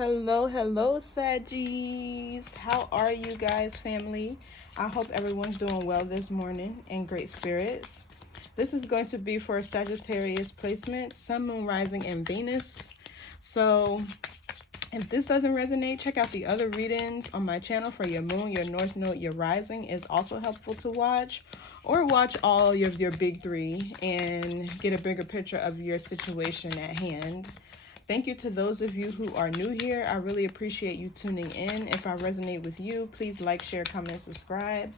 Hello, Saggies. How are you guys, family? I hope everyone's doing well this morning and great spirits. This is going to be for Sagittarius placement, Sun, Moon, Rising, and Venus. So if this doesn't resonate, check out the other readings on my channel for your moon, your north node, your rising is also helpful to watch. Or watch all of your big three and get a bigger picture of your situation at hand. Thank you to those of you who are new here. I really appreciate you tuning in. If I resonate with you, please like, share, comment, subscribe.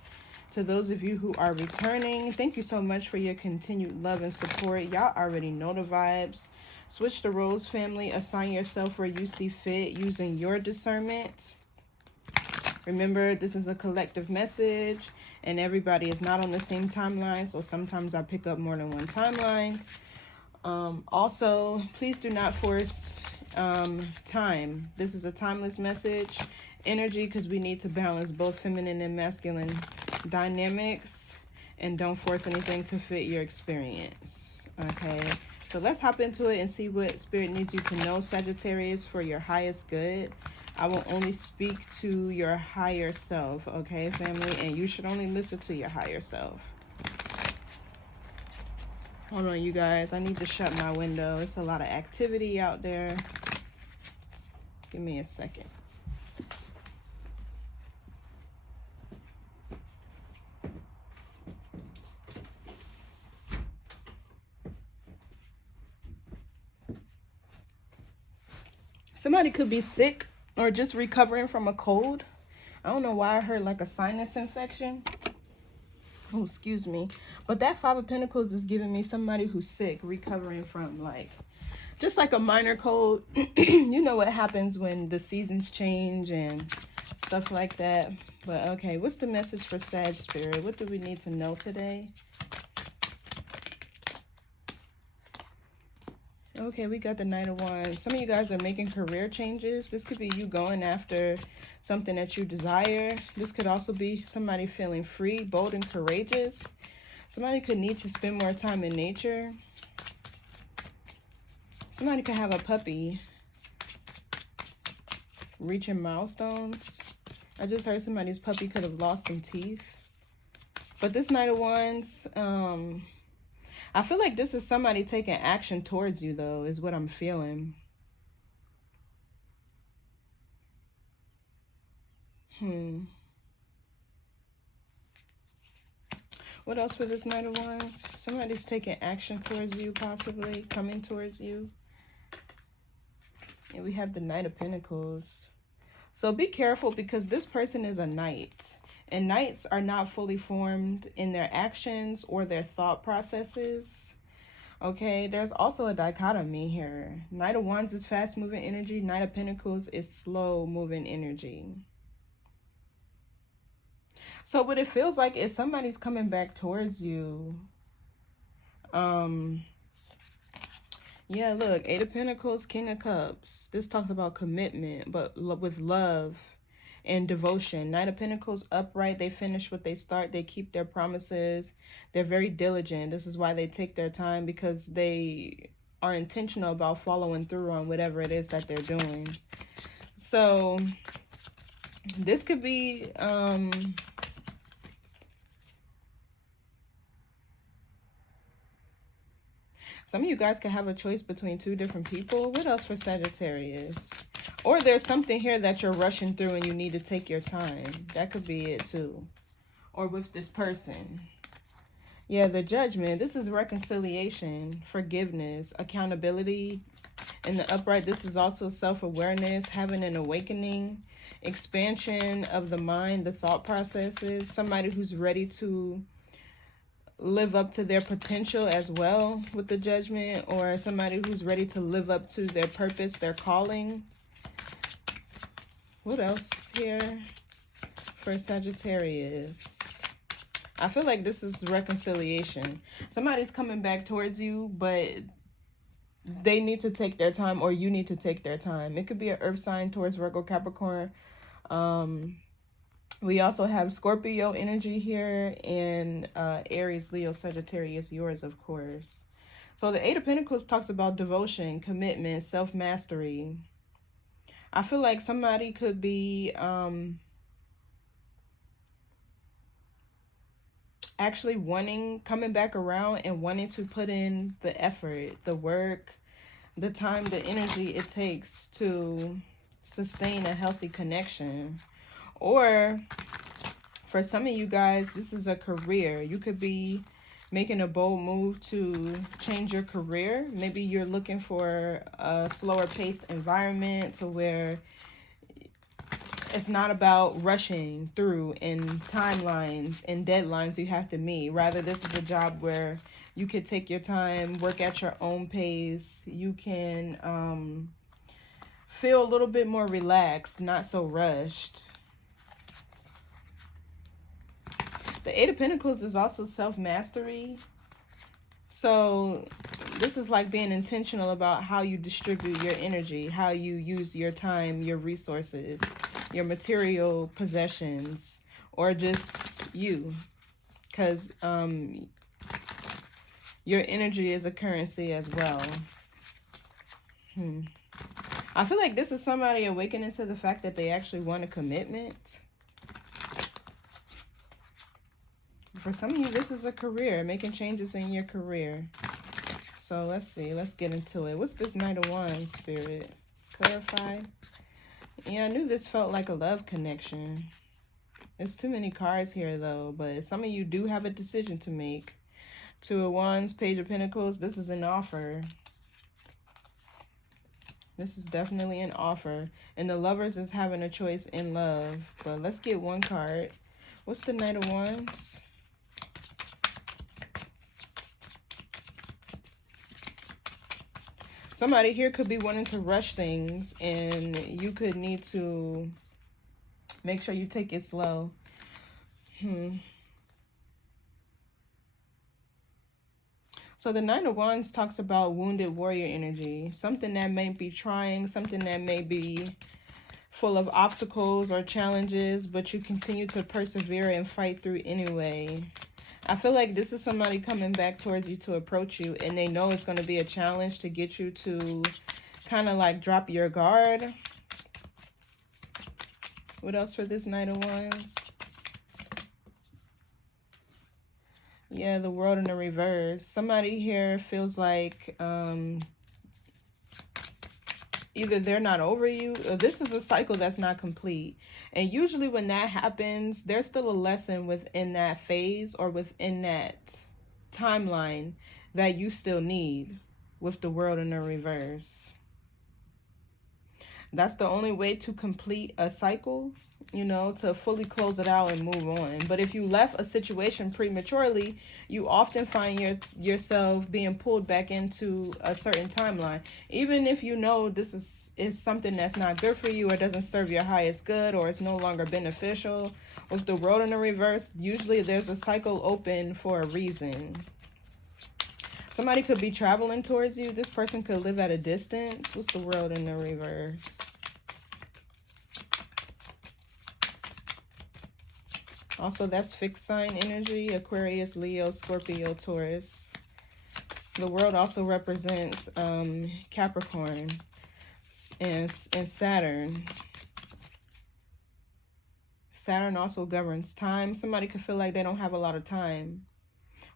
To those of you who are returning, thank you so much for your continued love and support. Y'all already know the vibes. Switch the roles, family. Assign yourself where you see fit using your discernment. Remember, this is a collective message and everybody is not on the same timeline. So sometimes I pick up more than one timeline. Also, please do not force time. This is a timeless message. Energy, because we need to balance both feminine and masculine dynamics. And don't force anything to fit your experience. Okay, so let's hop into it and see what Spirit needs you to know, Sagittarius, for your highest good. I will only speak to your higher self, okay, family? And you should only listen to your higher self. Hold on, you guys. I need to shut my window. It's a lot of activity out there. Give me a second. Somebody could be sick or just recovering from a cold. I don't know why I heard like a sinus infection. Oh, excuse me. But that Five of Pentacles is giving me somebody who's sick, recovering from like, just like a minor cold. You know what happens when the seasons change and stuff like that. But okay, what's the message for Sag Spirit? What do we need to know today? Okay, we got the Knight of Wands. Some of you guys are making career changes. This could be you going after something that you desire. This could also be somebody feeling free, bold, and courageous. Somebody could need to spend more time in nature. Somebody could have a puppy. Reaching milestones. I just heard somebody's puppy could have lost some teeth. But this Knight of Wands, I feel like this is somebody taking action towards you, though, is what I'm feeling. What else for this Knight of Wands? Somebody's taking action towards you, possibly coming towards you. And we have the Knight of Pentacles. So be careful because this person is a knight. And knights are not fully formed in their actions or their thought processes. Okay, there's also a dichotomy here. Knight of Wands is fast-moving energy. Knight of Pentacles is slow-moving energy. So what it feels like is somebody's coming back towards you. Yeah, look, Eight of Pentacles, King of Cups. This talks about commitment, but with love and devotion. Knight of Pentacles, upright. They finish what they start. They keep their promises. They're very diligent. This is why they take their time, because they are intentional about following through on whatever it is that they're doing. So this could be some of you guys can have a choice between two different people. What else for Sagittarius? Or there's something here that you're rushing through and you need to take your time. That could be it too. Or with this person. Yeah, the Judgment. This is reconciliation, forgiveness, accountability. In the upright, this is also self-awareness, having an awakening, expansion of the mind, the thought processes. Somebody who's ready to live up to their potential as well with the Judgment. Or somebody who's ready to live up to their purpose, their calling. What else here for Sagittarius? I feel like this is reconciliation. Somebody's coming back towards you, but they need to take their time, or you need to take their time. It could be an earth sign towards Virgo, Capricorn. We also have Scorpio energy here, and Aries, Leo, Sagittarius, yours, of course. So the Eight of Pentacles talks about devotion, commitment, self-mastery. I feel like somebody could be actually coming back around and wanting to put in the effort, the work, the time, the energy it takes to sustain a healthy connection. Or for some of you guys, this is a career. You could be making a bold move to change your career. Maybe you're looking for a slower paced environment to where it's not about rushing through in timelines and deadlines you have to meet. Rather, this is a job where you could take your time, work at your own pace. You can feel a little bit more relaxed, not so rushed. The Eight of Pentacles is also self-mastery. So this is like being intentional about how you distribute your energy, how you use your time, your resources, your material possessions, or just you. Because your energy is a currency as well. I feel like this is somebody awakening to the fact that they actually want a commitment. For some of you, this is a career, making changes in your career. So let's see, let's get into it. What's this Knight of Wands, Spirit? Clarify. Yeah, I knew this felt like a love connection. There's too many cards here, though, but some of you do have a decision to make. Two of Wands, Page of Pentacles, this is an offer. This is definitely an offer. And the Lovers is having a choice in love. But let's get one card. What's the Knight of Wands? Somebody here could be wanting to rush things, and you could need to make sure you take it slow. So the Nine of Wands talks about wounded warrior energy. Something that may be trying, something that may be full of obstacles or challenges, but you continue to persevere and fight through anyway. I feel like this is somebody coming back towards you to approach you, and they know it's going to be a challenge to get you to kind of like drop your guard. What else for this Knight of Wands? Yeah, the World in the reverse. Somebody here feels like either they're not over you, or this is a cycle that's not complete. And usually when that happens, there's still a lesson within that phase or within that timeline that you still need with the World in the reverse. That's the only way to complete a cycle, you know, to fully close it out and move on. But if you left a situation prematurely, you often find yourself being pulled back into a certain timeline. Even if you know this is something that's not good for you or doesn't serve your highest good or it's no longer beneficial. With the World in the reverse, usually there's a cycle open for a reason. Somebody could be traveling towards you. This person could live at a distance. What's the World in the reverse? Also, that's fixed sign energy. Aquarius, Leo, Scorpio, Taurus. The World also represents Capricorn and Saturn. Saturn also governs time. Somebody could feel like they don't have a lot of time.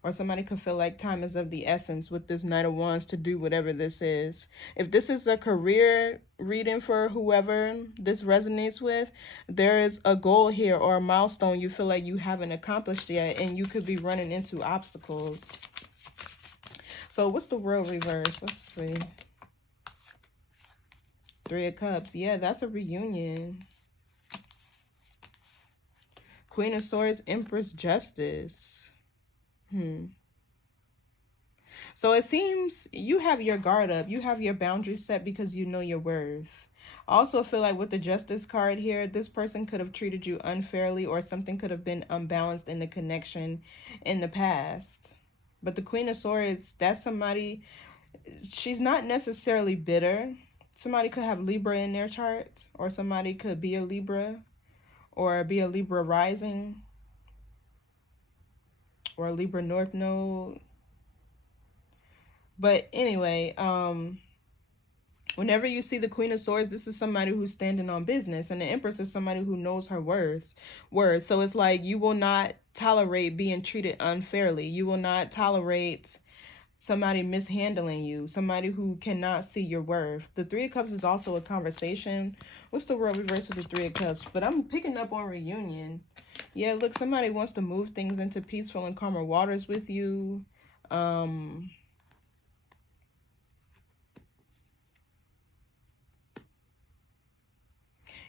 Or somebody could feel like time is of the essence with this Knight of Wands to do whatever this is. If this is a career reading for whoever this resonates with, there is a goal here or a milestone you feel like you haven't accomplished yet, and you could be running into obstacles. So what's the World reverse? Let's see. Three of Cups. Yeah, that's a reunion. Queen of Swords, Empress, Justice. So it seems you have your guard up. You have your boundaries set because you know your worth. I also feel like with the Justice card here, this person could have treated you unfairly or something could have been unbalanced in the connection in the past. But the Queen of Swords, that's somebody, she's not necessarily bitter. Somebody could have Libra in their chart, or somebody could be a Libra or be a Libra rising, or a Libra North Node. But anyway, Whenever you see the Queen of Swords, this is somebody who's standing on business. And the Empress is somebody who knows her words. So it's like you will not tolerate being treated unfairly. You will not tolerate somebody mishandling you. Somebody who cannot see your worth. The Three of Cups is also a conversation. What's the world reverse with the Three of Cups? But I'm picking up on reunion. Yeah, look, somebody wants to move things into peaceful and calmer waters with you.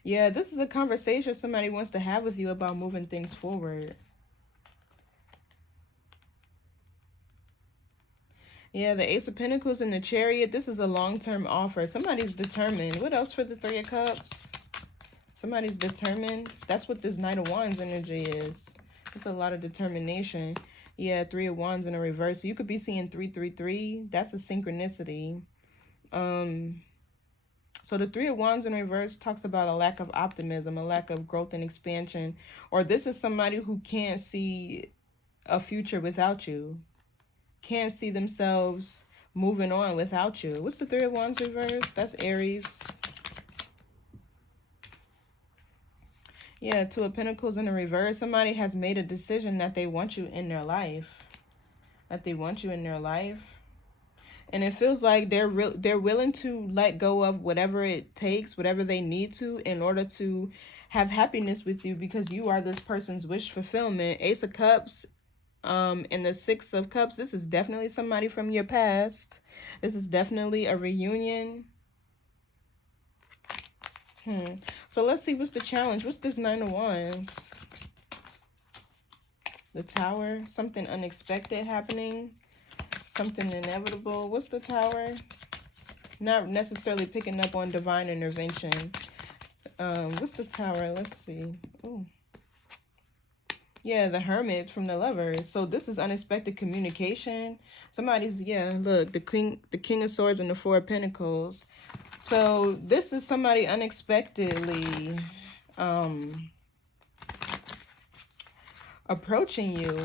Yeah, this is a conversation somebody wants to have with you about moving things forward. Yeah, the Ace of Pentacles and the Chariot. This is a long-term offer. Somebody's determined. What else for the Three of Cups? Somebody's determined. That's what this Knight of Wands energy is. It's a lot of determination. Yeah, Three of Wands in a reverse. So you could be seeing 333. That's a synchronicity. So the Three of Wands in reverse talks about a lack of optimism, a lack of growth and expansion. Or this is somebody who can't see a future without you. Can't see themselves moving on without you. What's the Three of Wands reverse? That's Aries. Yeah, Two of Pentacles in the reverse. Somebody has made a decision that they want you in their life. That they want you in their life. And it feels like they're willing to let go of whatever it takes, whatever they need to, in order to have happiness with you, because you are this person's wish fulfillment. Ace of Cups, and the Six of Cups. This is definitely somebody from your past. This is definitely a reunion. So let's see, what's the challenge? What's this Nine of Wands? The Tower. Something unexpected happening. Something inevitable. What's the Tower? Not necessarily picking up on divine intervention. What's the Tower? Let's see. Ooh. Yeah, the Hermit from the Lovers. So this is unexpected communication. Somebody's, yeah, look, the King of Swords and the Four of Pentacles. So this is somebody unexpectedly approaching you.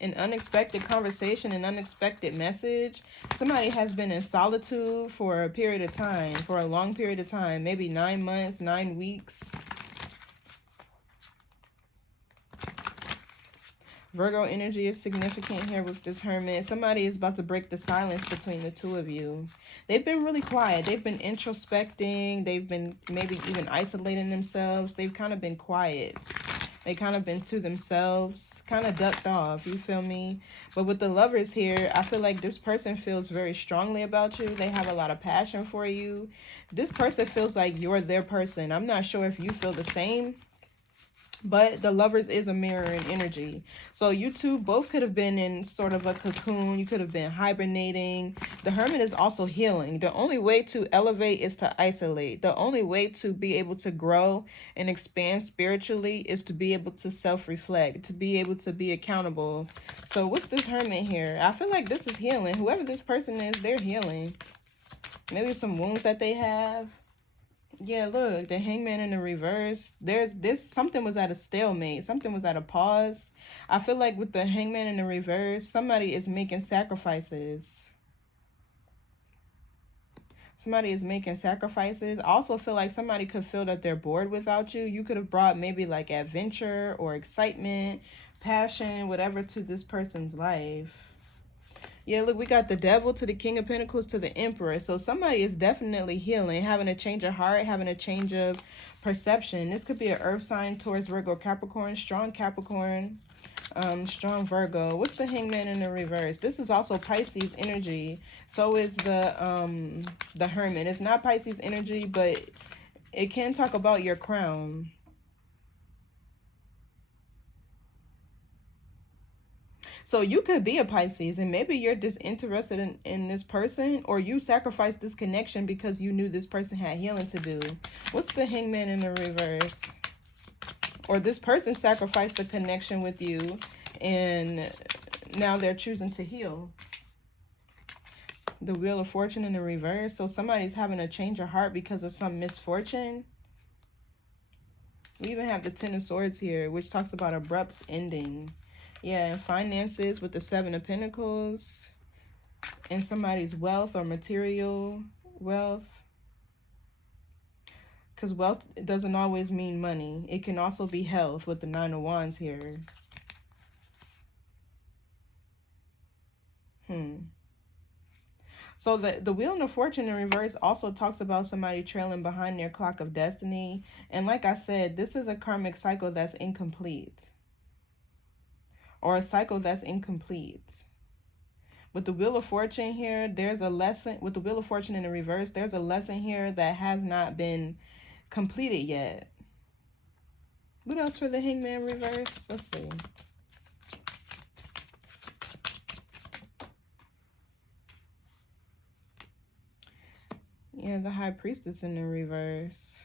An unexpected conversation, an unexpected message. Somebody has been in solitude for a period of time, for a long period of time, maybe 9 months, 9 weeks. Virgo energy is significant here with this Hermit. Somebody is about to break the silence between the two of you. They've been really quiet. They've been introspecting. They've been maybe even isolating themselves. They've kind of been quiet. They kind of been to themselves, kind of ducked off, you feel me? But with the Lovers here, I feel like this person feels very strongly about you. They have a lot of passion for you. This person feels like you're their person. I'm not sure if you feel the same, but the Lovers is a mirroring energy. So you two both could have been in sort of a cocoon. You could have been hibernating. The Hermit is also healing. The only way to elevate is to isolate. The only way to be able to grow and expand spiritually is to be able to self-reflect, to be able to be accountable. So what's this Hermit here? I feel like this is healing. Whoever this person is, they're healing. Maybe some wounds that they have. Yeah, look, the Hangman in the reverse. There's this, something was at a stalemate. Something was at a pause. I feel like with the Hangman in the reverse, somebody is making sacrifices. Somebody is making sacrifices. I also feel like somebody could feel that they're bored without you. You could have brought maybe like adventure or excitement, passion, whatever to this person's life. Yeah, look, we got the Devil to the King of Pentacles to the Emperor. So somebody is definitely healing, having a change of heart, having a change of perception. This could be an earth sign, Taurus, Virgo, Capricorn, strong Capricorn, strong Virgo. What's the Hangman in the reverse? This is also Pisces energy. So is the Hermit. It's not Pisces energy, but it can talk about your crown. So you could be a Pisces and maybe you're disinterested in this person, or you sacrificed this connection because you knew this person had healing to do. What's the Hangman in the reverse? Or this person sacrificed the connection with you and now they're choosing to heal. The Wheel of Fortune in the reverse. So somebody's having a change of heart because of some misfortune. We even have the Ten of Swords here, which talks about abrupt ending. Yeah, and finances with the Seven of Pentacles. in somebody's wealth or material wealth. Because wealth doesn't always mean money. It can also be health with the Nine of Wands here. So the Wheel of Fortune in reverse also talks about somebody trailing behind their clock of destiny. And like I said, this is a karmic cycle that's incomplete. Or a cycle that's incomplete. With the Wheel of Fortune here, there's a lesson. With the Wheel of Fortune in the reverse, there's a lesson here that has not been completed yet. What else for the Hangman reverse? Let's see. Yeah, the High Priestess in the reverse.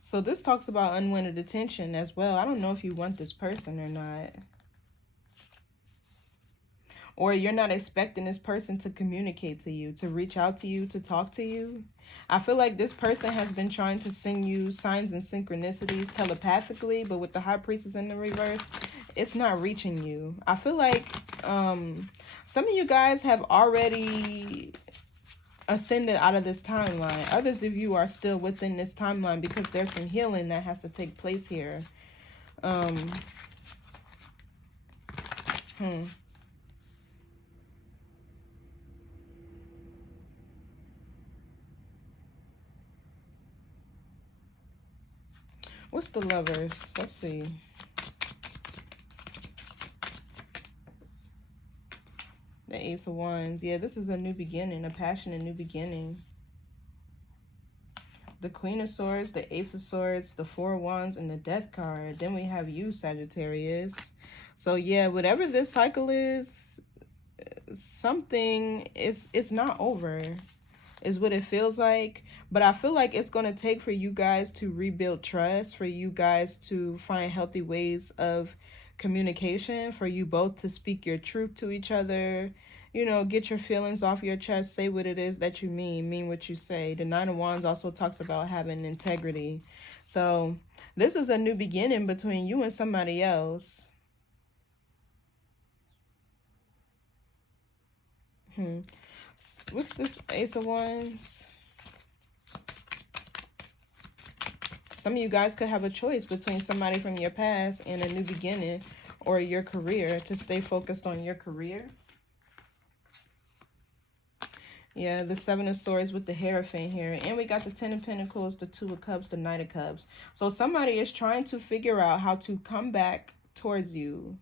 So this talks about unwanted attention as well. I don't know if you want this person or not. Or you're not expecting this person to communicate to you, to reach out to you, to talk to you. I feel like this person has been trying to send you signs and synchronicities telepathically, but with the High Priestess in the reverse, it's not reaching you. I feel like some of you guys have already ascended out of this timeline. Others of you are still within this timeline because there's some healing that has to take place here. What's the Lovers? Let's see. The Ace of Wands. Yeah, this is a new beginning, a passionate new beginning. The Queen of Swords, the Ace of Swords, the Four of Wands, and the Death card. Then we have you, Sagittarius. So yeah, whatever this cycle is, something is, it's not over, is what it feels like. But I feel like it's going to take for you guys to rebuild trust, for you guys to find healthy ways of communication, for you both to speak your truth to each other, you know, get your feelings off your chest, say what it is that you mean what you say. The Nine of Wands also talks about having integrity. So this is a new beginning between you and somebody else. What's this Ace of Wands? Some of you guys could have a choice between somebody from your past and a new beginning, or your career, to stay focused on your career. Yeah, the Seven of Swords with the Hierophant here. And we got the Ten of Pentacles, the Two of Cups, the Knight of Cups. So somebody is trying to figure out how to come back towards you.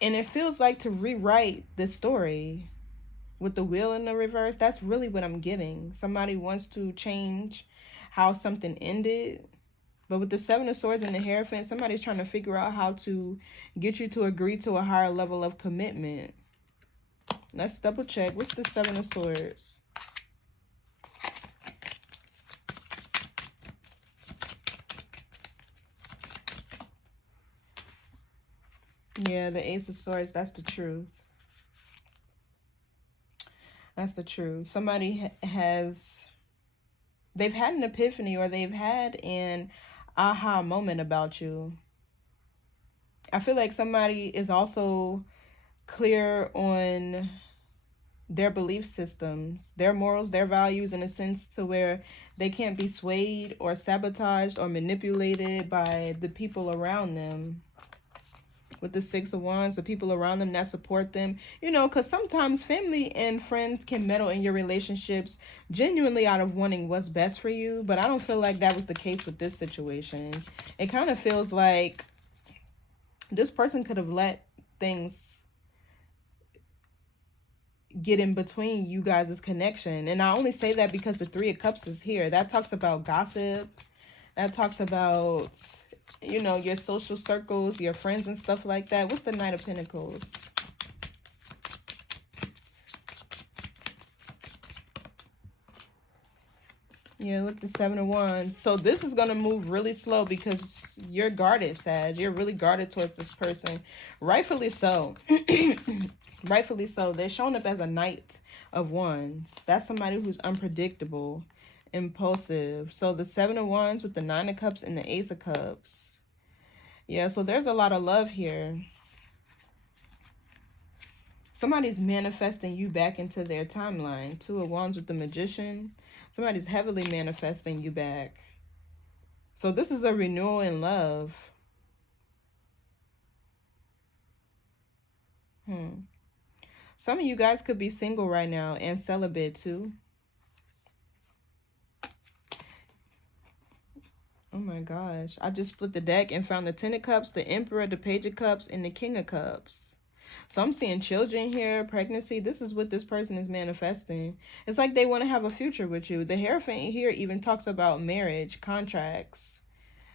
And it feels like to rewrite the story. With the Wheel in the reverse, that's really what I'm getting. Somebody wants to change how something ended. But with the Seven of Swords and the Hierophant, somebody's trying to figure out how to get you to agree to a higher level of commitment. Let's double check. What's the Seven of Swords? Yeah, the Ace of Swords, that's the truth. That's the truth. Somebody they've had an epiphany, or they've had an aha moment about you. I feel like somebody is also clear on their belief systems, their morals, their values, in a sense to where they can't be swayed or sabotaged or manipulated by the people around them. With the Six of Wands, the people around them that support them, you know, because sometimes family and friends can meddle in your relationships genuinely out of wanting what's best for you. But I don't feel like that was the case with this situation. It kind of feels like this person could have let things get in between you guys' connection. And I only say that because the Three of Cups is here. That talks about gossip. That talks about, you know, your social circles, your friends and stuff like that. What's the Knight of Pentacles? Yeah, look, the Seven of Wands. So this is going to move really slow because you're guarded, Sag. You're really guarded towards this person. Rightfully so. Rightfully so. They're showing up as a Knight of Wands. That's somebody who's unpredictable, impulsive. So the Seven of Wands with the Nine of Cups and the Ace of Cups. Yeah, so there's a lot of love here. Somebody's manifesting you back into their timeline. Two of Wands with the Magician. Somebody's heavily manifesting you back. So this is a renewal in love. Some of you guys could be single right now and celibate too. Oh my gosh. I just split the deck and found the Ten of Cups, the Emperor, the Page of Cups, and the King of Cups. So I'm seeing children here, pregnancy. This is what this person is manifesting. It's like they want to have a future with you. The Hierophant here even talks about marriage, contracts,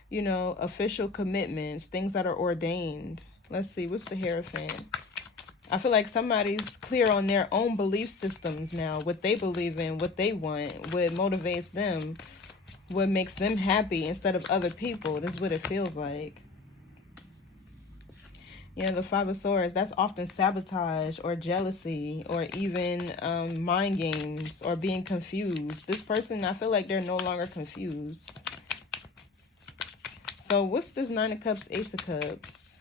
you know, official commitments, things that are ordained. Let's see, what's the Hierophant? I feel like somebody's clear on their own belief systems now, what they believe in, what they want, what motivates them, what makes them happy instead of other people. This is what it feels like. Yeah, the Five of Swords, that's often sabotage or jealousy or even mind games or being confused. This person, I feel like they're no longer confused. So what's this Nine of Cups, Ace of Cups?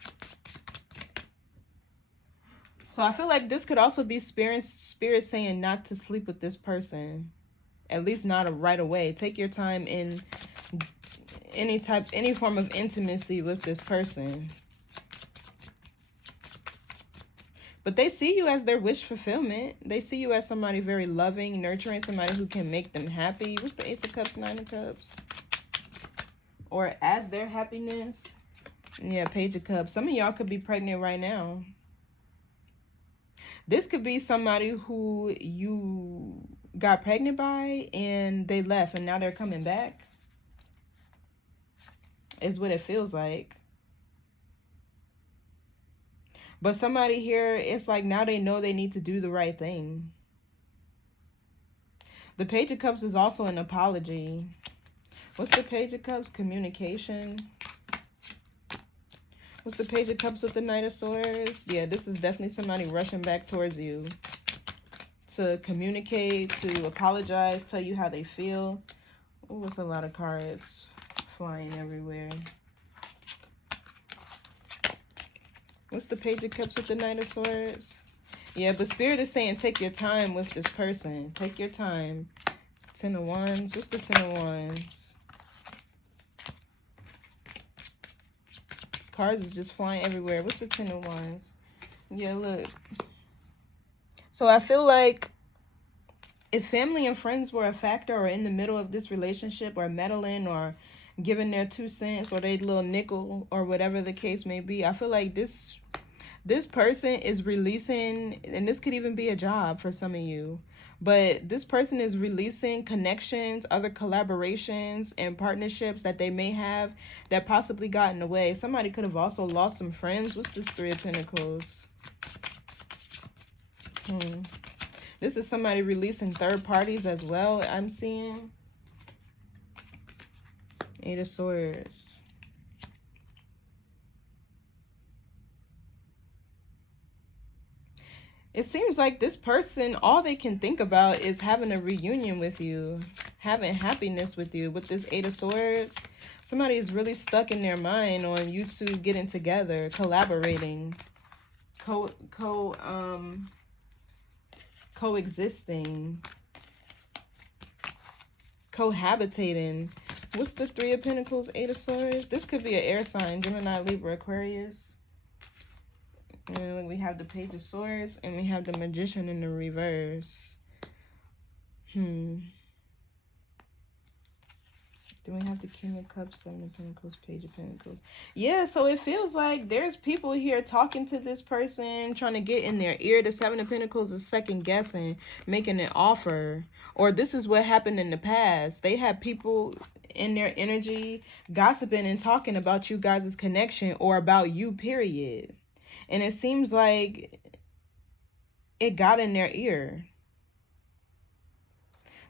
So I feel like this could also be spirit saying not to sleep with this person. At least not right away. Take your time in any form of intimacy with this person. But they see you as their wish fulfillment. They see you as somebody very loving, nurturing, somebody who can make them happy. What's the Ace of Cups, Nine of Cups? Or as their happiness. Yeah, Page of Cups. Some of y'all could be pregnant right now. This could be somebody who you got pregnant by and they left and now they're coming back. Is what it feels like. But somebody here, it's like now they know they need to do the right thing. The Page of Cups is also an apology. What's the Page of Cups? Communication. What's the Page of Cups with the Knight of Swords? Yeah, this is definitely somebody rushing back towards you to communicate, to apologize, tell you how they feel. Oh, it's a lot of cards flying everywhere. What's the Page of Cups with the Knight of Swords? Yeah, but Spirit is saying take your time with this person. Take your time. Ten of Wands. What's the Ten of Wands? Cards is just flying everywhere. What's the Ten of Wands? Yeah, look. So I feel like if family and friends were a factor or in the middle of this relationship or meddling or giving their 2 cents or their little nickel or whatever the case may be, I feel like this person is releasing, and this could even be a job for some of you, but this person is releasing connections, other collaborations and partnerships that they may have that possibly got in the way. Somebody could have also lost some friends. What's this Three of Pentacles? This is somebody releasing third parties as well, I'm seeing. Eight of Swords. It seems like this person, all they can think about is having a reunion with you, having happiness with you. With this Eight of Swords, somebody is really stuck in their mind on you two getting together, collaborating, coexisting, cohabitating. What's the Three of Pentacles, Eight of Swords? This could be an air sign, Gemini, Libra, Aquarius. And we have the Page of Swords and we have the Magician in the reverse. Do we have the King of Cups, Seven of Pentacles, Page of Pentacles? Yeah, so it feels like there's people here talking to this person, trying to get in their ear. The Seven of Pentacles is second guessing, making an offer. Or this is what happened in the past. They had people in their energy gossiping and talking about you guys' connection or about you, period. And it seems like it got in their ear.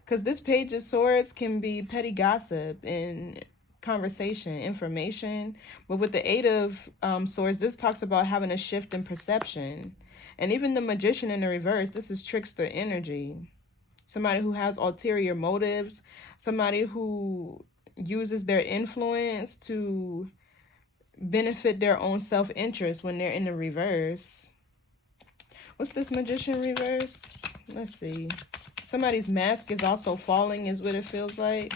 Because this Page of Swords can be petty gossip and conversation, information. But with the Eight of Swords, this talks about having a shift in perception. And even the Magician in the reverse, this is trickster energy. Somebody who has ulterior motives. Somebody who uses their influence to benefit their own self-interest when they're in the reverse. What's this Magician reverse? Let's see. Somebody's mask is also falling is what it feels like.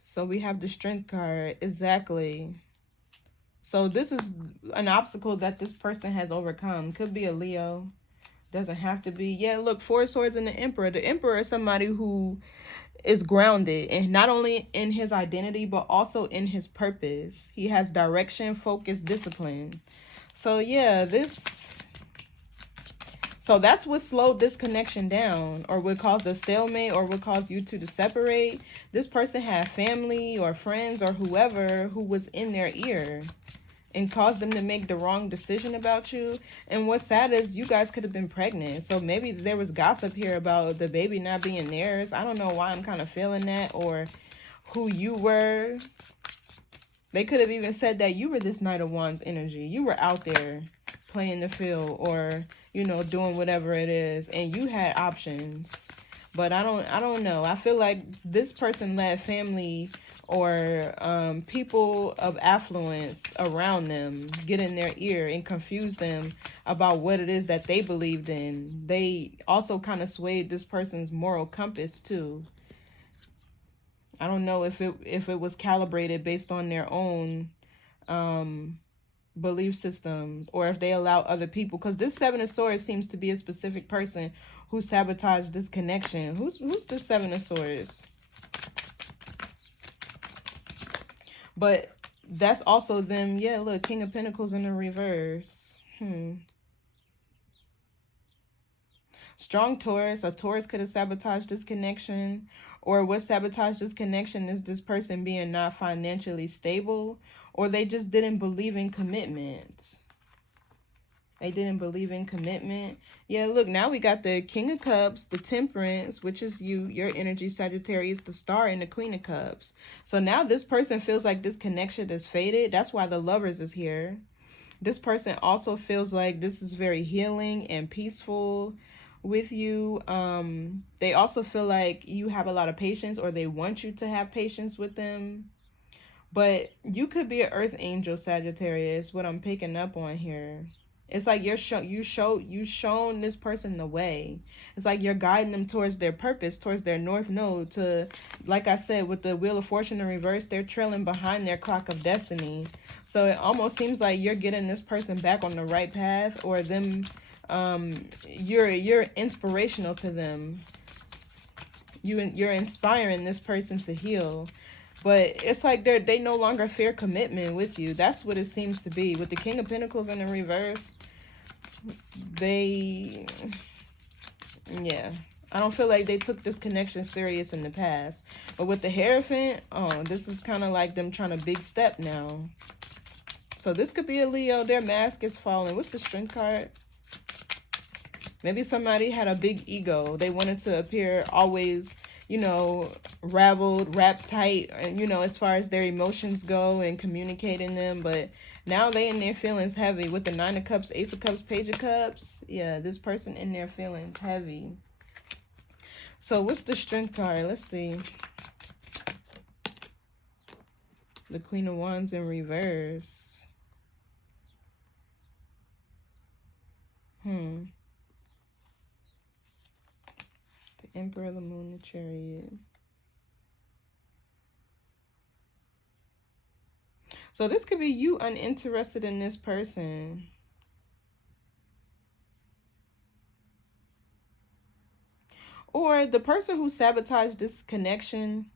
So we have the Strength card. Exactly. So this is an obstacle that this person has overcome. Could be a Leo. Doesn't have to be. Yeah, look, Four of Swords and the Emperor. The Emperor is somebody who is grounded, and not only in his identity, but also in his purpose. He has direction, focus, discipline. So yeah, so that's what slowed this connection down, or what caused a stalemate, or what caused you two to separate. This person had family or friends or whoever who was in their ear and caused them to make the wrong decision about you. And what's sad is you guys could have been pregnant. So maybe there was gossip here about the baby not being theirs. I don't know why I'm kind of feeling that, or who you were. They could have even said that you were this Knight of Wands energy. You were out there playing the field, or, you know, doing whatever it is, and you had options. But I don't know. I feel like this person let family or people of affluence around them get in their ear and confuse them about what it is that they believed in. They also kind of swayed this person's moral compass too. I don't know if it was calibrated based on their own belief systems, or if they allow other people, because this Seven of Swords seems to be a specific person who sabotaged this connection. Who's the Seven of Swords? But that's also them. Yeah, look, King of Pentacles in the reverse. Strong Taurus. A Taurus could have sabotaged this connection. Or what sabotaged this connection is this person being not financially stable. Or they just didn't believe in commitment. They didn't believe in commitment. Yeah, look, now we got the King of Cups, the Temperance, which is you, your energy, Sagittarius, the Star, and the Queen of Cups. So now this person feels like this connection is faded. That's why the Lovers is here. This person also feels like this is very healing and peaceful with you. They also feel like you have a lot of patience, or they want you to have patience with them. But you could be an earth angel, Sagittarius, what I'm picking up on here. It's like you've shown this person the way. It's like you're guiding them towards their purpose, towards their north node. To, like I said, with the Wheel of Fortune in reverse, they're trailing behind their clock of destiny. So it almost seems like you're getting this person back on the right path, or them. You're inspirational to them. You're inspiring this person to heal. But it's like they no longer fear commitment with you. That's what it seems to be. With the King of Pentacles in the reverse, yeah. I don't feel like they took this connection serious in the past. But with the Hierophant, oh, this is kind of like them trying to big step now. So this could be a Leo. Their mask is falling. What's the Strength card? Maybe somebody had a big ego. They wanted to appear always, you know, wrapped tight, and, you know, as far as their emotions go and communicating them. But now they in their feelings heavy with the Nine of Cups, Ace of Cups, Page of Cups. Yeah, this person in their feelings heavy. So what's the Strength card? Let's see. The Queen of Wands in reverse. The Emperor, the Moon, the Chariot. So this could be you uninterested in this person. Or the person who sabotaged this connection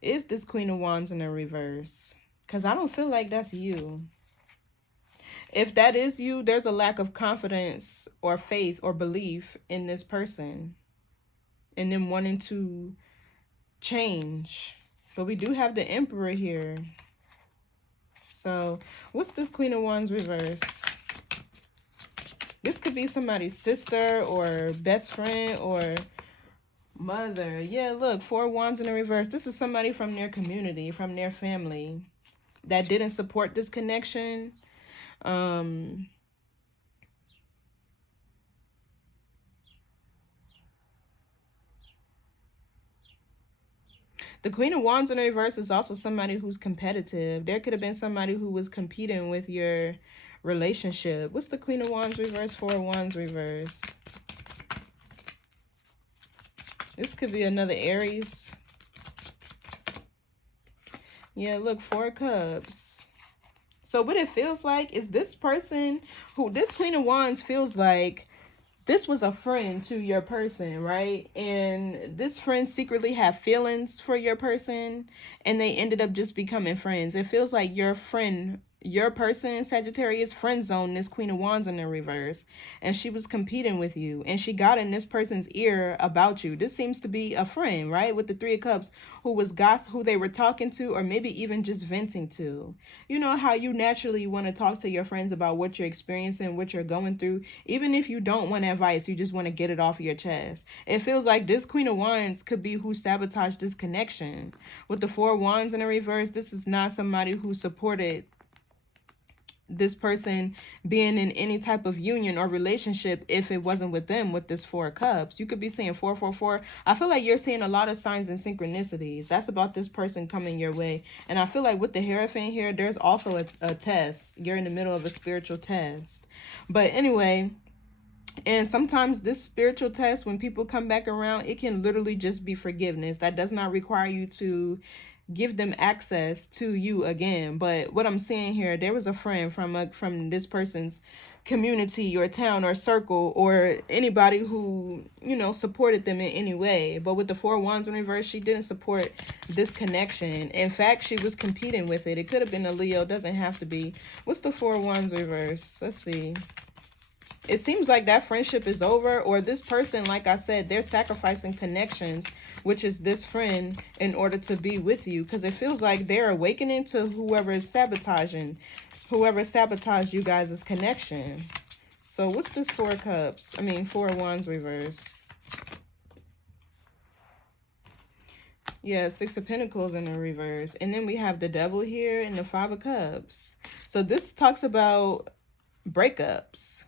is this Queen of Wands in the reverse. Because I don't feel like that's you. If that is you, there's a lack of confidence or faith or belief in this person. And them wanting to change. But we do have the Emperor here. So what's this Queen of Wands reverse? This could be somebody's sister or best friend or mother. Yeah, look, Four of Wands in the reverse. This is somebody from their community, from their family that didn't support this connection. The Queen of Wands in the reverse is also somebody who's competitive. There could have been somebody who was competing with your relationship. What's the Queen of Wands reverse? Four of Wands reverse. This could be another Aries. Yeah, look, Four of Cups. So what it feels like is this person who, this Queen of Wands feels like this was a friend to your person, right? And this friend secretly had feelings for your person, and they ended up just becoming friends. It feels like your friend, your person, Sagittarius, friend zoned this Queen of Wands in the reverse, and she was competing with you, and she got in this person's ear about you. This seems to be a friend, right? With the Three of Cups, who was who they were talking to, or maybe even just venting to. You know how you naturally want to talk to your friends about what you're experiencing, what you're going through, even if you don't want advice, you just want to get it off your chest. It feels like this Queen of Wands could be who sabotaged this connection. With the Four of Wands in the reverse, this is not somebody who supported this person being in any type of union or relationship if it wasn't with them. With this Four of Cups, you could be seeing 444. I feel like you're seeing a lot of signs and synchronicities. That's about this person coming your way. And I feel like with the Hierophant here, there's also a test. You're in the middle of a spiritual test. But anyway, and sometimes this spiritual test, when people come back around, it can literally just be forgiveness. That does not require you to give them access to you again. But what I'm seeing here, there was a friend from this person's community or town or circle, or anybody who, you know, supported them in any way. But with the Four of Wands in reverse, she didn't support this connection. In fact, she was competing with it. It could have been a Leo, doesn't have to be. What's the Four of Wands reverse? Let's see. It seems like that friendship is over, or this person, like I said, they're sacrificing connections, which is this friend, in order to be with you. Because it feels like they're awakening to whoever is sabotaging, whoever sabotaged you guys' connection. So what's this Four of Cups? I mean, Four of Wands reverse. Yeah, Six of Pentacles in the reverse. And then we have the Devil here and the Five of Cups. So this talks about breakups,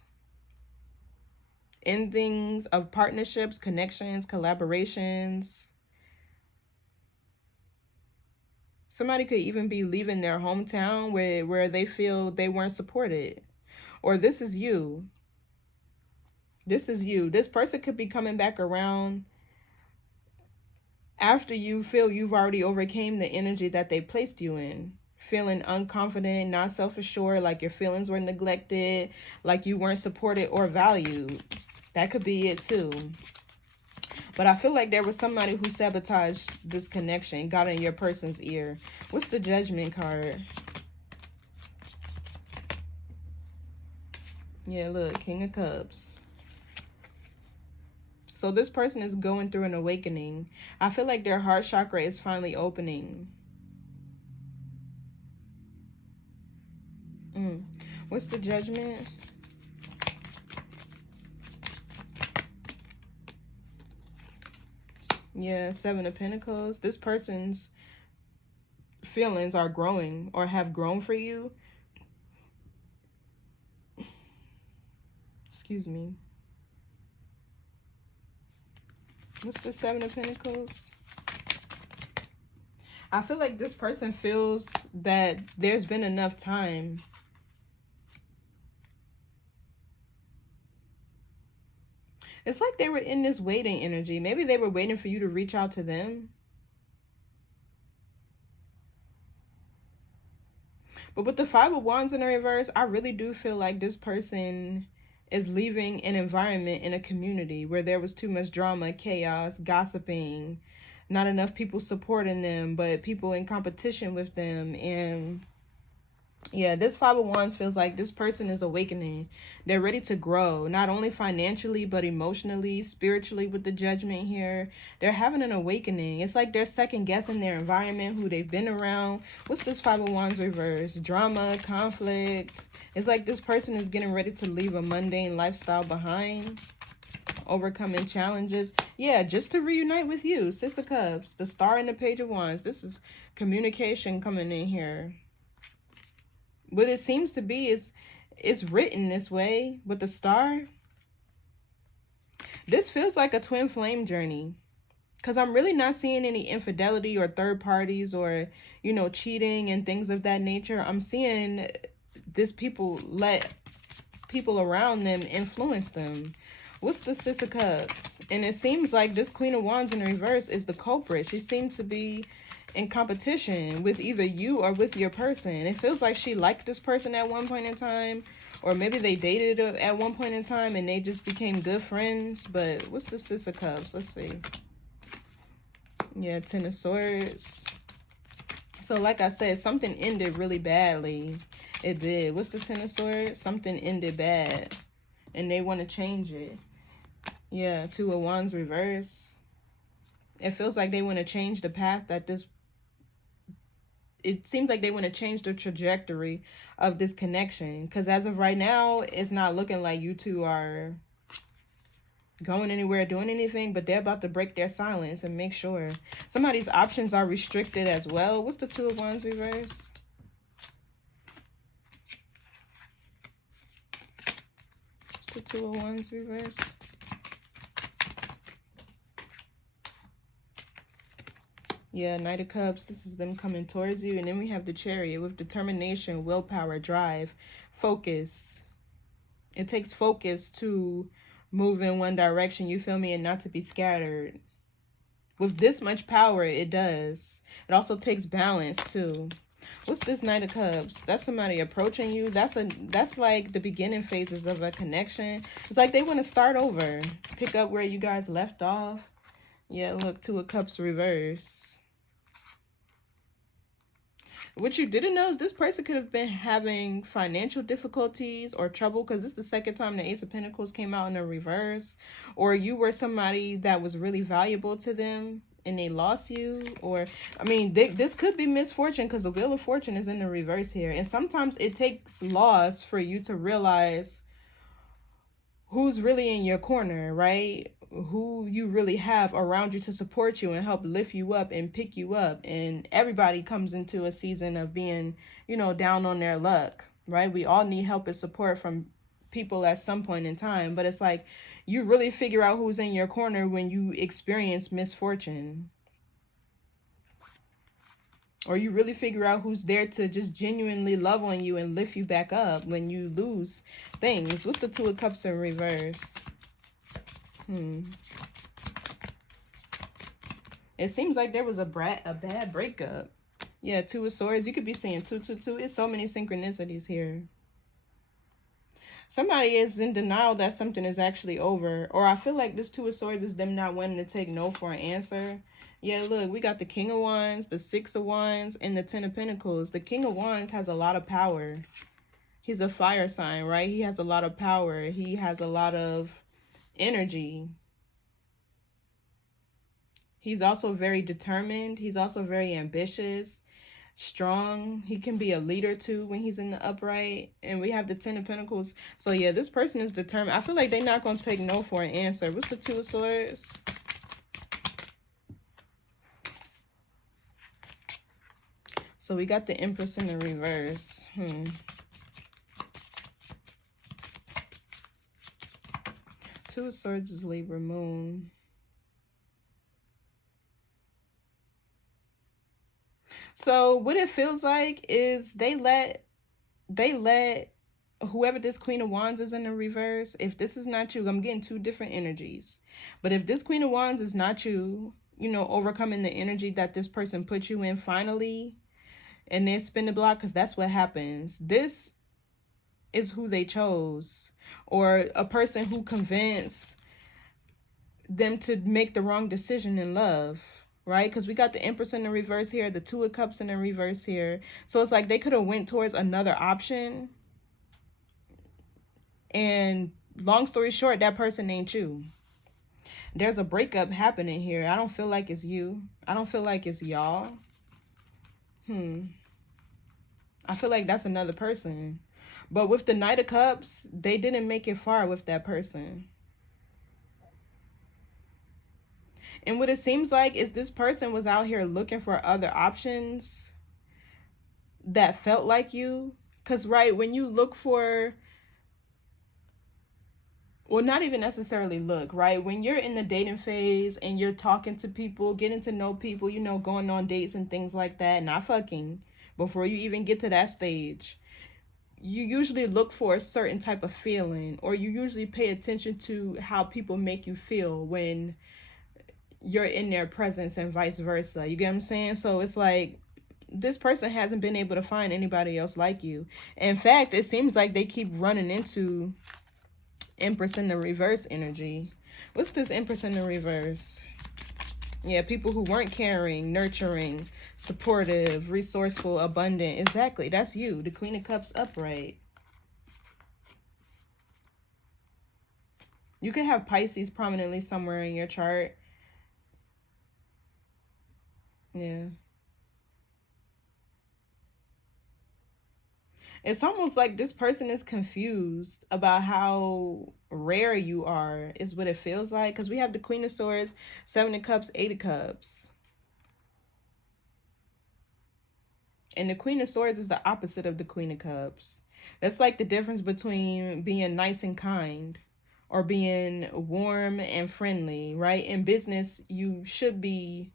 endings of partnerships, connections, collaborations. Somebody could even be leaving their hometown where they feel they weren't supported. Or this is you. This is you. This person could be coming back around after you feel you've already overcame the energy that they placed you in. Feeling unconfident, not self-assured, like your feelings were neglected, like you weren't supported or valued. That could be it too. But I feel like there was somebody who sabotaged this connection, got in your person's ear. What's the Judgment card? Yeah, look, King of Cups. So this person is going through an awakening. I feel like their heart chakra is finally opening. What's the Judgment? Yeah, Seven of Pentacles. This person's feelings are growing or have grown for you. Excuse me. What's the Seven of Pentacles? I feel like this person feels that there's been enough time. It's like they were in this waiting energy. Maybe they were waiting for you to reach out to them. But with the Five of Wands in the reverse, I really do feel like this person is leaving an environment in a community where there was too much drama, chaos, gossiping, not enough people supporting them, but people in competition with them. And yeah, this Five of Wands feels like this person is awakening. They're ready to grow, not only financially, but emotionally, spiritually. With the Judgment here, they're having an awakening. It's like they're second guessing their environment, who they've been around. What's this Five of Wands reverse? Drama, conflict. It's like this person is getting ready to leave a mundane lifestyle behind, overcoming challenges. Yeah, just to reunite with you. Six of Cups, the Star and the Page of Wands. This is communication coming in here. What it seems to be is, it's written this way with the Star. This feels like a twin flame journey, because I'm really not seeing any infidelity or third parties or, you know, cheating and things of that nature. I'm seeing people let people around them influence them. What's the Six of Cups? And it seems like this Queen of Wands in reverse is the culprit. She seems to be in competition with either you or with your person. It feels like she liked this person at one point in time, or maybe they dated at one point in time and they just became good friends. But what's the Six of Cups? Let's see. Yeah, Ten of Swords. So like I said, something ended really badly. It did. What's the Ten of Swords? Something ended bad and they want to change it. Yeah, Two of Wands reverse. It feels like they want to change the path that this... It seems like they want to change the trajectory of this connection. Because as of right now, it's not looking like you two are going anywhere, doing anything. But they're about to break their silence and make sure. Somebody's options are restricted as well. What's the Two of Wands reverse? What's the Two of Wands reverse? Yeah, Knight of Cups, this is them coming towards you. And then we have the Chariot with determination, willpower, drive, focus. It takes focus to move in one direction, you feel me, and not to be scattered. With this much power, it does. It also takes balance, too. What's this Knight of Cups? That's somebody approaching you. That's like the beginning phases of a connection. It's like they want to start over. Pick up where you guys left off. Yeah, look, Two of Cups reverse. What you didn't know is this person could have been having financial difficulties or trouble, because this is the second time the Ace of Pentacles came out in a reverse. Or you were somebody that was really valuable to them and they lost you. Or, I mean, this could be misfortune, because the Wheel of Fortune is in the reverse here. And sometimes it takes loss for you to realize who's really in your corner, right? Who you really have around you to support you and help lift you up and pick you up. And everybody comes into a season of being, you know, down on their luck, right? We all need help and support from people at some point in time. But it's like you really figure out who's in your corner when you experience misfortune. Or you really figure out who's there to just genuinely love on you and lift you back up when you lose things. What's the Two of Cups in reverse? It seems like there was a bad breakup. Yeah, Two of Swords. You could be seeing 222. It's so many synchronicities here. Somebody is in denial that something is actually over. Or I feel like this Two of Swords is them not wanting to take no for an answer. Yeah, look, we got the King of Wands, the Six of Wands, and the Ten of Pentacles. The King of Wands has a lot of power. He's a fire sign, right? He has a lot of power. He has a lot of energy. He's also very determined. He's also very ambitious, strong. He can be a leader too when he's in the upright. And we have the Ten of Pentacles. So yeah, this person is determined. I feel like they're not going to take no for an answer. What's the Two of Swords? So we got the Empress in the reverse. Two of Swords is Libra Moon. So what it feels like is they let whoever this Queen of Wands is in the reverse, if this is not you, I'm getting two different energies. But if this Queen of Wands is not you, you know, overcoming the energy that this person put you in finally, and then spin the block, because that's what happens. This is who they chose. Or a person who convinced them to make the wrong decision in love, right? Because we got the Empress in the reverse here, the Two of Cups in the reverse here. So it's like they could have went towards another option. And long story short, that person ain't you. There's a breakup happening here. I don't feel like it's you. I don't feel like it's y'all. I feel like that's another person. But with the Knight of Cups, they didn't make it far with that person. And what it seems like is this person was out here looking for other options that felt like you. Because, right, when you look for... Well, not even necessarily look, right? When you're in the dating phase and you're talking to people, getting to know people, you know, going on dates and things like that, not fucking, before you even get to that stage, you usually look for a certain type of feeling, or you usually pay attention to how people make you feel when you're in their presence and vice versa. You get what I'm saying? So it's like this person hasn't been able to find anybody else like you. In fact, it seems like they keep running into Empress in the reverse energy. What's this Empress in the reverse? Yeah, people who weren't caring, nurturing, supportive, resourceful, abundant. Exactly, that's you. The Queen of Cups upright. You could have Pisces prominently somewhere in your chart. Yeah. It's almost like this person is confused about how rare you are, is what it feels like. Because we have the Queen of Swords, Seven of Cups, Eight of Cups. And the Queen of Swords is the opposite of the Queen of Cups. That's like the difference between being nice and kind or being warm and friendly, right? In business, you should be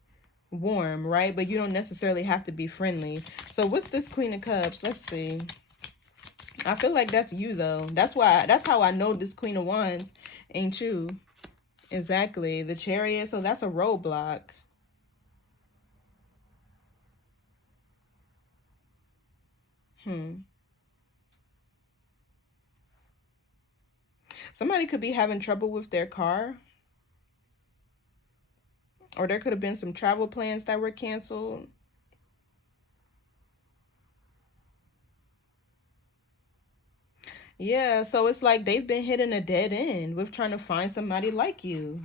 warm, right? But you don't necessarily have to be friendly. So what's this Queen of Cups? Let's see. I feel like that's you, though. That's how I know this Queen of Wands ain't you. Exactly. The Chariot. So that's a roadblock. Somebody could be having trouble with their car. Or there could have been some travel plans that were canceled. Yeah, so it's like they've been hitting a dead end with trying to find somebody like you.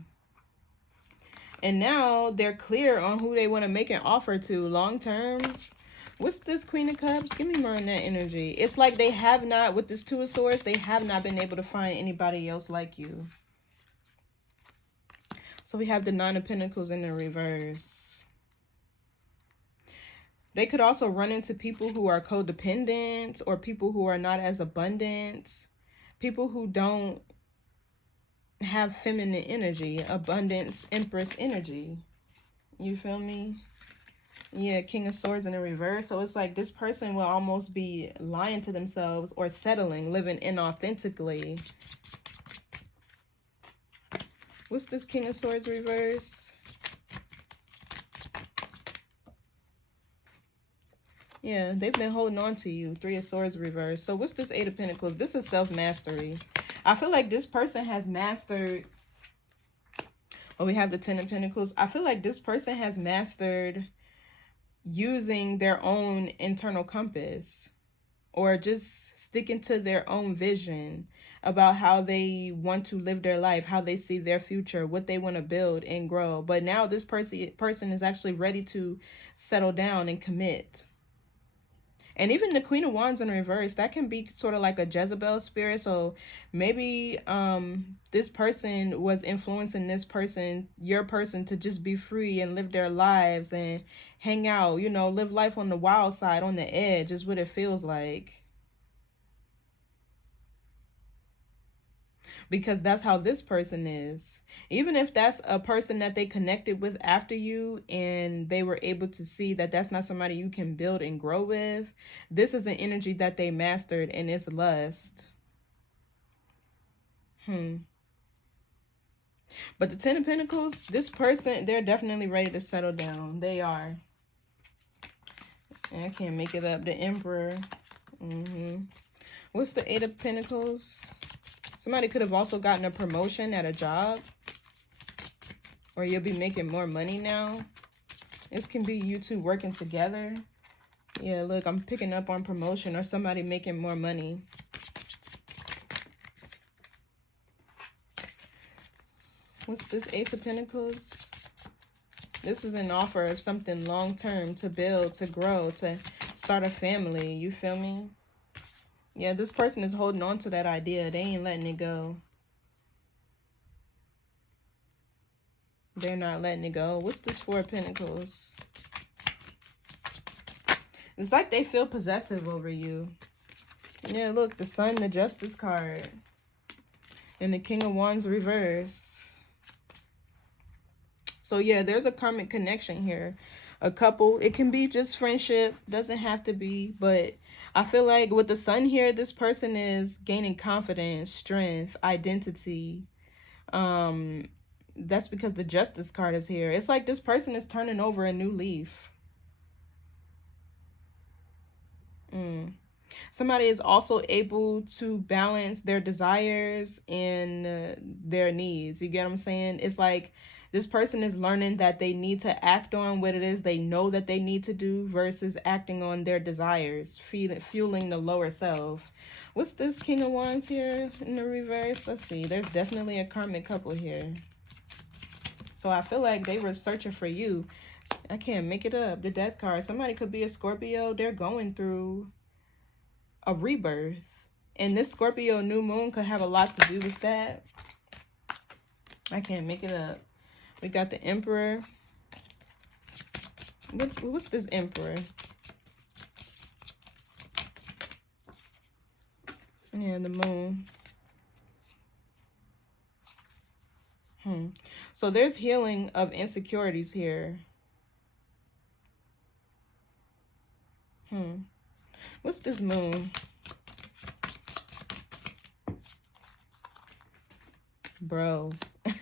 And now they're clear on who they want to make an offer to long term. What's this Queen of Cups? Give me more on that energy. It's like they have not, with this Two of Swords, they have not been able to find anybody else like you. So we have the Nine of Pentacles in the reverse. They could also run into people who are codependent or people who are not as abundant. People who don't have feminine energy, abundance, Empress energy. You feel me? Yeah, King of Swords in the reverse. So it's like this person will almost be lying to themselves or settling, living inauthentically. What's this King of Swords reverse? Yeah, they've been holding on to you. Three of Swords reverse. So what's this Eight of Pentacles? This is self-mastery. I feel like this person has mastered... Oh, we have the Ten of Pentacles. I feel like this person has mastered using their own internal compass, or just sticking to their own vision about how they want to live their life, how they see their future, what they want to build and grow. But now this person is actually ready to settle down and commit. And even the Queen of Wands in reverse, that can be sort of like a Jezebel spirit. So maybe this person was influencing this person, your person, to just be free and live their lives and hang out, you know, live life on the wild side, on the edge, is what it feels like. Because that's how this person is. Even if that's a person that they connected with after you and they were able to see that that's not somebody you can build and grow with, this is an energy that they mastered, and it's lust. But the Ten of Pentacles, this person, they're definitely ready to settle down. They are. And I can't make it up. The Emperor. What's the Eight of Pentacles? Somebody could have also gotten a promotion at a job, or you'll be making more money now. This can be you two working together. Yeah, look, I'm picking up on promotion or somebody making more money. What's this Ace of Pentacles? This is an offer of something long-term, to build, to grow, to start a family. You feel me? Yeah, this person is holding on to that idea. They ain't letting it go. They're not letting it go. What's this Four of Pentacles? It's like they feel possessive over you. Yeah, look, the Sun, the Justice card. And the King of Wands reverse. So yeah, there's a karmic connection here. A couple, it can be just friendship, doesn't have to be, but I feel like with the sun here, this person is gaining confidence, strength, identity. That's because the Justice card is here. It's like this person is turning over a new leaf. Somebody is also able to balance their desires and their needs. You get what I'm saying? It's like this person is learning that they need to act on what it is they know that they need to do versus acting on their desires, fueling the lower self. What's this King of Wands here in the reverse? Let's see. There's definitely a karmic couple here. So I feel like they were searching for you. I can't make it up. The Death card. Somebody could be a Scorpio. They're going through a rebirth. And this Scorpio new moon could have a lot to do with that. I can't make it up. We got the Emperor. What's this Emperor? Yeah, the moon. So there's healing of insecurities here. What's this moon? Bro.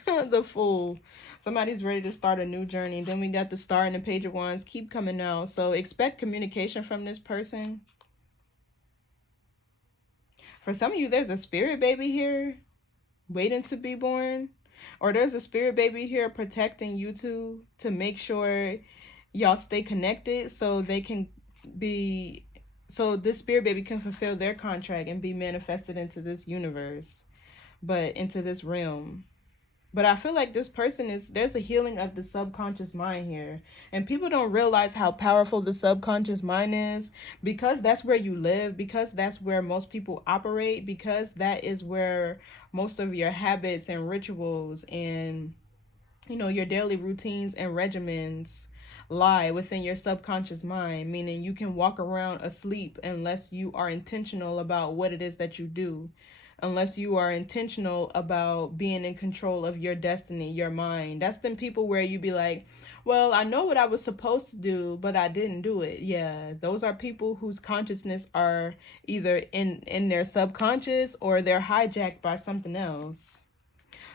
The Fool. Somebody's ready to start a new journey. Then we got the Star and the Page of Wands. Keep coming out. So expect communication from this person. For some of you, there's a spirit baby here waiting to be born. Or there's a spirit baby here protecting you two to make sure y'all stay connected so they can be... So this spirit baby can fulfill their contract and be manifested into this universe, but into this realm. But I feel like this person is, there's a healing of the subconscious mind here. And people don't realize how powerful the subconscious mind is because that's where you live, because that's where most people operate, because that is where most of your habits and rituals and, you know, your daily routines and regimens lie within your subconscious mind, meaning you can walk around asleep unless you are intentional about what it is that you do, unless you are intentional about being in control of your destiny, your mind. That's them people where you be like, well, I know what I was supposed to do, but I didn't do it. Yeah, those are people whose consciousness are either in their subconscious or they're hijacked by something else.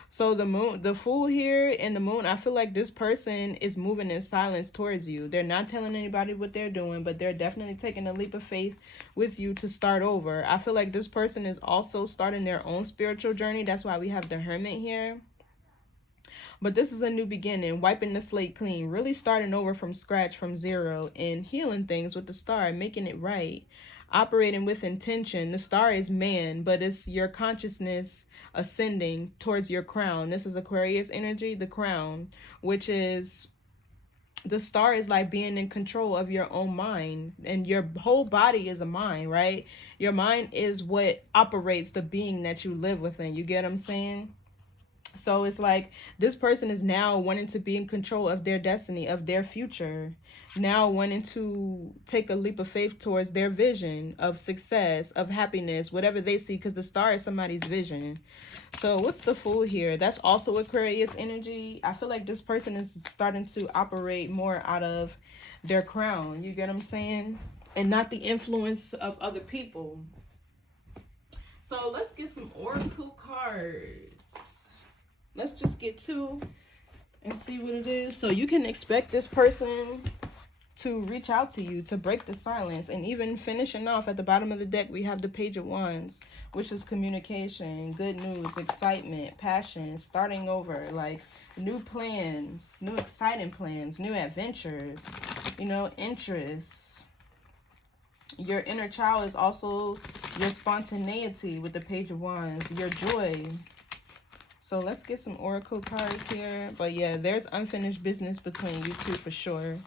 So the moon, the Fool here and the moon, I feel like this person is moving in silence towards you. They're not telling anybody what they're doing, but they're definitely taking a leap of faith with you to start over. I feel like this person is also starting their own spiritual journey. That's why we have the Hermit here. But this is a new beginning, wiping the slate clean, really starting over from scratch, from zero, and healing things with the Star, making it right. Operating with intention. The Star is man, but it's your consciousness ascending towards your crown. This is Aquarius energy, the crown, which is, the Star is like being in control of your own mind, and your whole body is a mind, right? Your mind is what operates the being that you live within. You get what I'm saying? So it's like this person is now wanting to be in control of their destiny, of their future, now wanting to take a leap of faith towards their vision of success, of happiness, whatever they see, because the Star is somebody's vision. So what's the Fool here? That's also Aquarius energy. I feel like this person is starting to operate more out of their crown. You get what I'm saying? And not the influence of other people. So let's get some oracle cards. Let's just get two and see what it is. So you can expect this person to reach out to you, to break the silence. And even finishing off at the bottom of the deck, we have the Page of Wands, which is communication, good news, excitement, passion, starting over, like new plans, new exciting plans, new adventures, you know, interests. Your inner child is also your spontaneity with the Page of Wands, your joy. So let's get some oracle cards here. But yeah, there's unfinished business between you two for sure,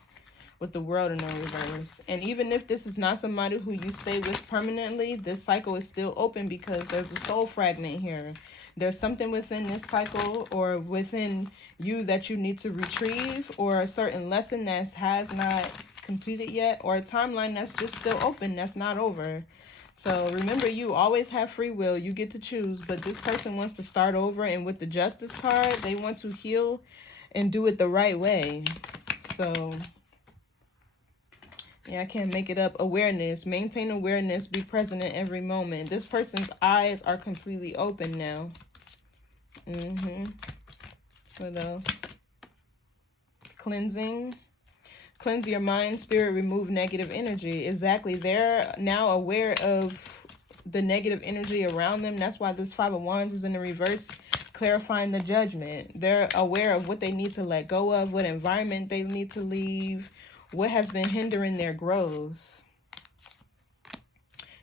with the World in the reverse. And even if this is not somebody who you stay with permanently, this cycle is still open because there's a soul fragment here. There's something within this cycle or within you that you need to retrieve, or a certain lesson that has not completed yet, or a timeline that's just still open, that's not over. So remember, you always have free will. You get to choose, but this person wants to start over, and with the Justice card, they want to heal and do it the right way. So Yeah, I can't make it up. Awareness. Maintain awareness. Be present in every moment. This person's eyes are completely open now. What else? Cleansing. Cleanse your mind, spirit, remove negative energy. Exactly. They're now aware of the negative energy around them. That's why this Five of Wands is in the reverse, clarifying the judgment. They're aware of what they need to let go of, what environment they need to leave, what has been hindering their growth.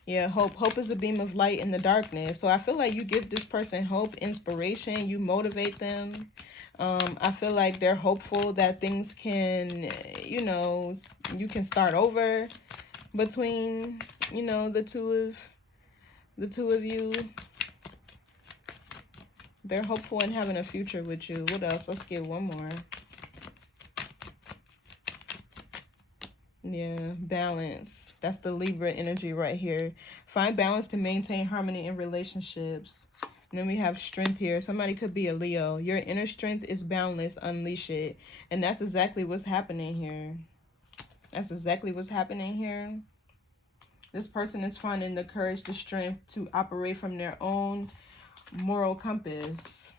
Yeah, hope. Hope is a beam of light in the darkness. So I feel like you give this person hope, inspiration, you motivate them. I feel like they're hopeful that things can, you know, you can start over between, you know, the two of you. They're hopeful in having a future with you. What else? Let's get one more. Yeah, balance. That's the Libra energy right here. Find balance to maintain harmony in relationships. And then we have strength here. Somebody could be a Leo. Your inner strength is boundless. Unleash it. And that's exactly what's happening here. That's exactly what's happening here. This person is finding the courage, the strength to operate from their own moral compass.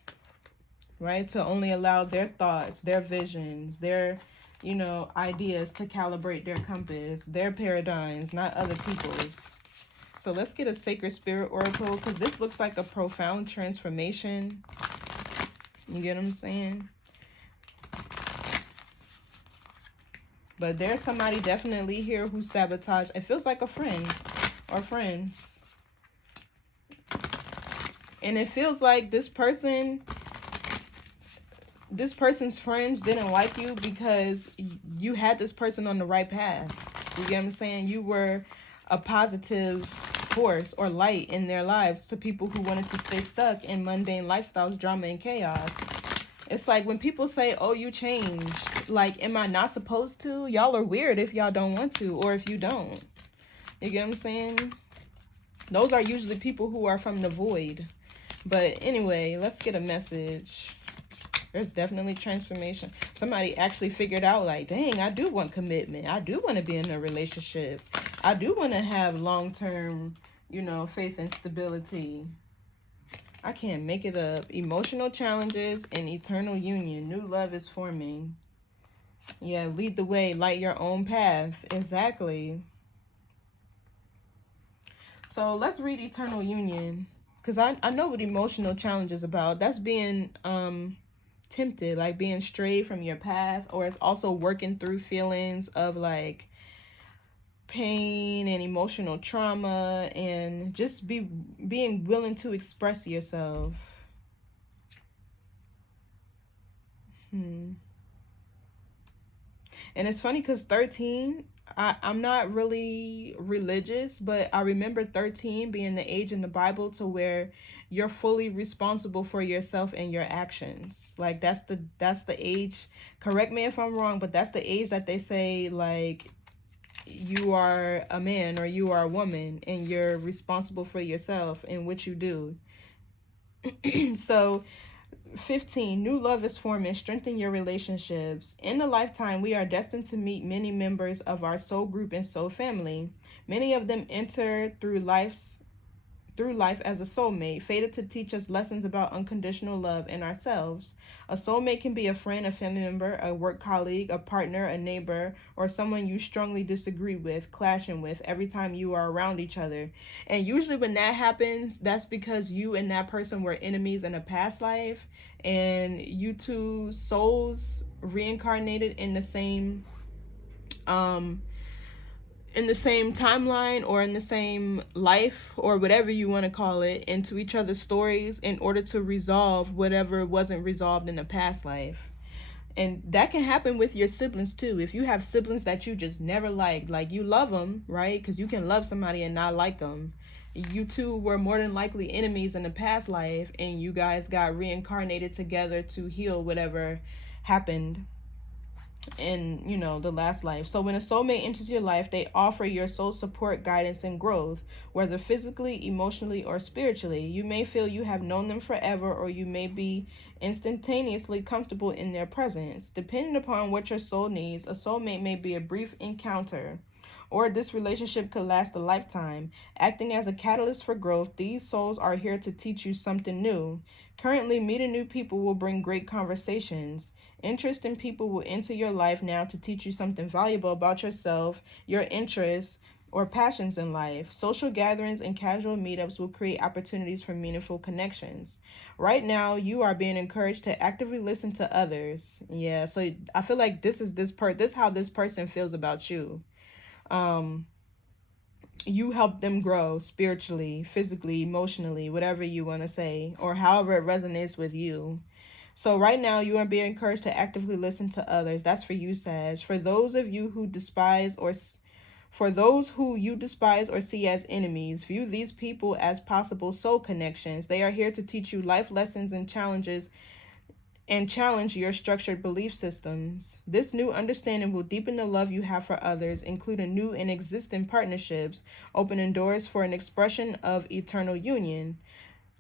Right? To only allow their thoughts, their visions, their, you know, ideas to calibrate their compass, their paradigms, not other people's. So let's get a sacred spirit oracle, because this looks like a profound transformation. You get what I'm saying? But there's somebody definitely here who sabotaged. It feels like a friend or friends. And it feels like this person's friends didn't like you because you had this person on the right path. You get what I'm saying? You were a positive force or light in their lives to people who wanted to stay stuck in mundane lifestyles, drama, and chaos. It's like when people say, oh, you changed. Like, am I not supposed to? Y'all are weird if y'all don't want to, or if you don't. You get what I'm saying? Those are usually people who are from the void. But anyway, let's get a message. There's definitely transformation. Somebody actually figured out, like, dang, I do want commitment. I do want to be in a relationship. I do want to have long-term, you know, faith and stability. I can't make it up. Emotional challenges and eternal union. New love is forming. Yeah, lead the way. Light your own path. Exactly. So let's read eternal union. Because I know what emotional challenge is about. That's being tempted, like being strayed from your path, or it's also working through feelings of like pain and emotional trauma, and just being willing to express yourself. And it's funny because 13, I'm not really religious, but I remember 13 being the age in the Bible to where you're fully responsible for yourself and your actions. Like that's the age, correct me if I'm wrong, but that's the age that they say, like, you are a man or you are a woman and you're responsible for yourself and what you do. So 15, new love is forming. Strengthen your relationships. In a lifetime, we are destined to meet many members of our soul group and soul family. Many of them enter through life as a soulmate, fated to teach us lessons about unconditional love and ourselves. A soulmate can be a friend, a family member, a work colleague, a partner, a neighbor, or someone you strongly disagree with, clashing with every time you are around each other. And usually when that happens, that's because you and that person were enemies in a past life, and you two souls reincarnated in the same timeline or in the same life or whatever you want to call it, into each other's stories in order to resolve whatever wasn't resolved in the past life. And that can happen with your siblings too. If you have siblings that you just never liked, like you love them, right? Because you can love somebody and not like them. You two were more than likely enemies in the past life, and you guys got reincarnated together to heal whatever happened in, you know, the last life. So when a soulmate enters your life, they offer your soul support, guidance, and growth, whether physically, emotionally, or spiritually. You may feel you have known them forever, or you may be instantaneously comfortable in their presence. Depending upon what your soul needs, a soulmate may be a brief encounter, or this relationship could last a lifetime. Acting as a catalyst for growth, these souls are here to teach you something new. Currently, meeting new people will bring great conversations. Interest in people will enter your life now to teach you something valuable about yourself, your interests, or passions in life. Social gatherings and casual meetups will create opportunities for meaningful connections. Right now, you are being encouraged to actively listen to others. Yeah, so I feel like this is how this person feels about you. You help them grow spiritually, physically, emotionally, whatever you want to say, or however it resonates with you. So right now, you are being encouraged to actively listen to others. That's for you, Sag. For those who you despise or see as enemies, view these people as possible soul connections. They are here to teach you life lessons and challenge your structured belief systems. This new understanding will deepen the love you have for others, including new and existing partnerships, opening doors for an expression of eternal union.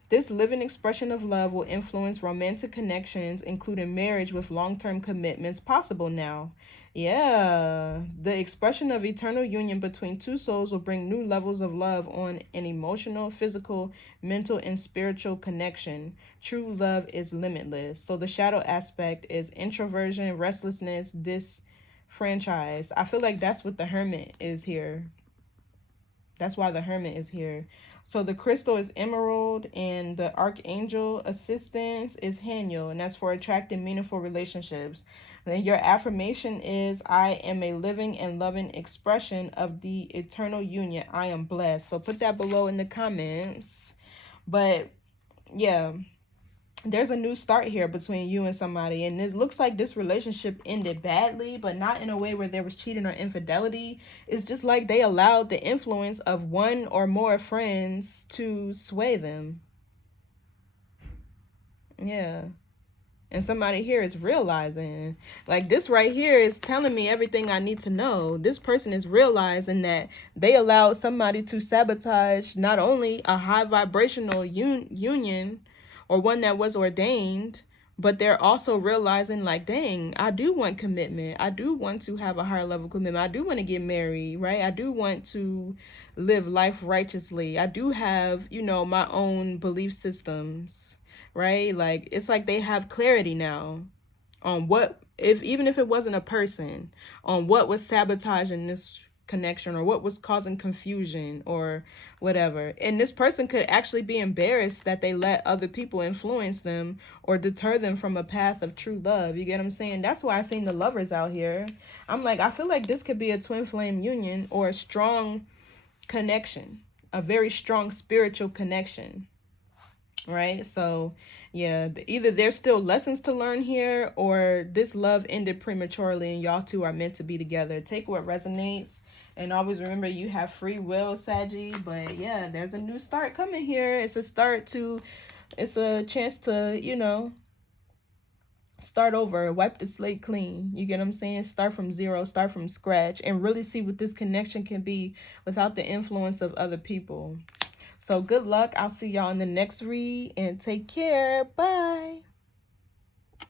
This living expression of love will influence romantic connections, including marriage with long-term commitments possible now. Yeah, the expression of eternal union between two souls will bring new levels of love on an emotional, physical, mental, and spiritual connection. True love is limitless. So the shadow aspect is introversion, restlessness, disfranchise. I feel like that's what the hermit is here. That's why the hermit is here. So the crystal is emerald, and the archangel assistance is Haniel, and that's for attracting meaningful relationships. Then your affirmation is, I am a living and loving expression of the eternal union. I am blessed. So put that below in the comments. But yeah, there's a new start here between you and somebody, and it looks like this relationship ended badly, but not in a way where there was cheating or infidelity. It's just like they allowed the influence of one or more friends to sway them. Yeah. And somebody here is realizing, like, this right here is telling me everything I need to know. This person is realizing that they allowed somebody to sabotage not only a high vibrational union or one that was ordained, but they're also realizing, like, dang, I do want commitment. I do want to have a higher level commitment. I do want to get married, right? I do want to live life righteously. I do have, my own belief systems, right? Like, it's like they have clarity now on even if it wasn't a person, on what was sabotaging this connection or what was causing confusion or whatever. And this person could actually be embarrassed that they let other people influence them or deter them from a path of true love. You get what I'm saying? That's why I seen the lovers out here. I'm like, I feel like this could be a twin flame union or a strong connection, a very strong spiritual connection. Right? So yeah, either there's still lessons to learn here, or this love ended prematurely and y'all two are meant to be together. Take what resonates, and always remember you have free will, Saggy. But yeah, there's a new start coming here. It's a chance to, start over, wipe the slate clean. You get what I'm saying? Start from zero, start from scratch, and really see what this connection can be without the influence of other people. So good luck. I'll see y'all in the next read, and take care. Bye.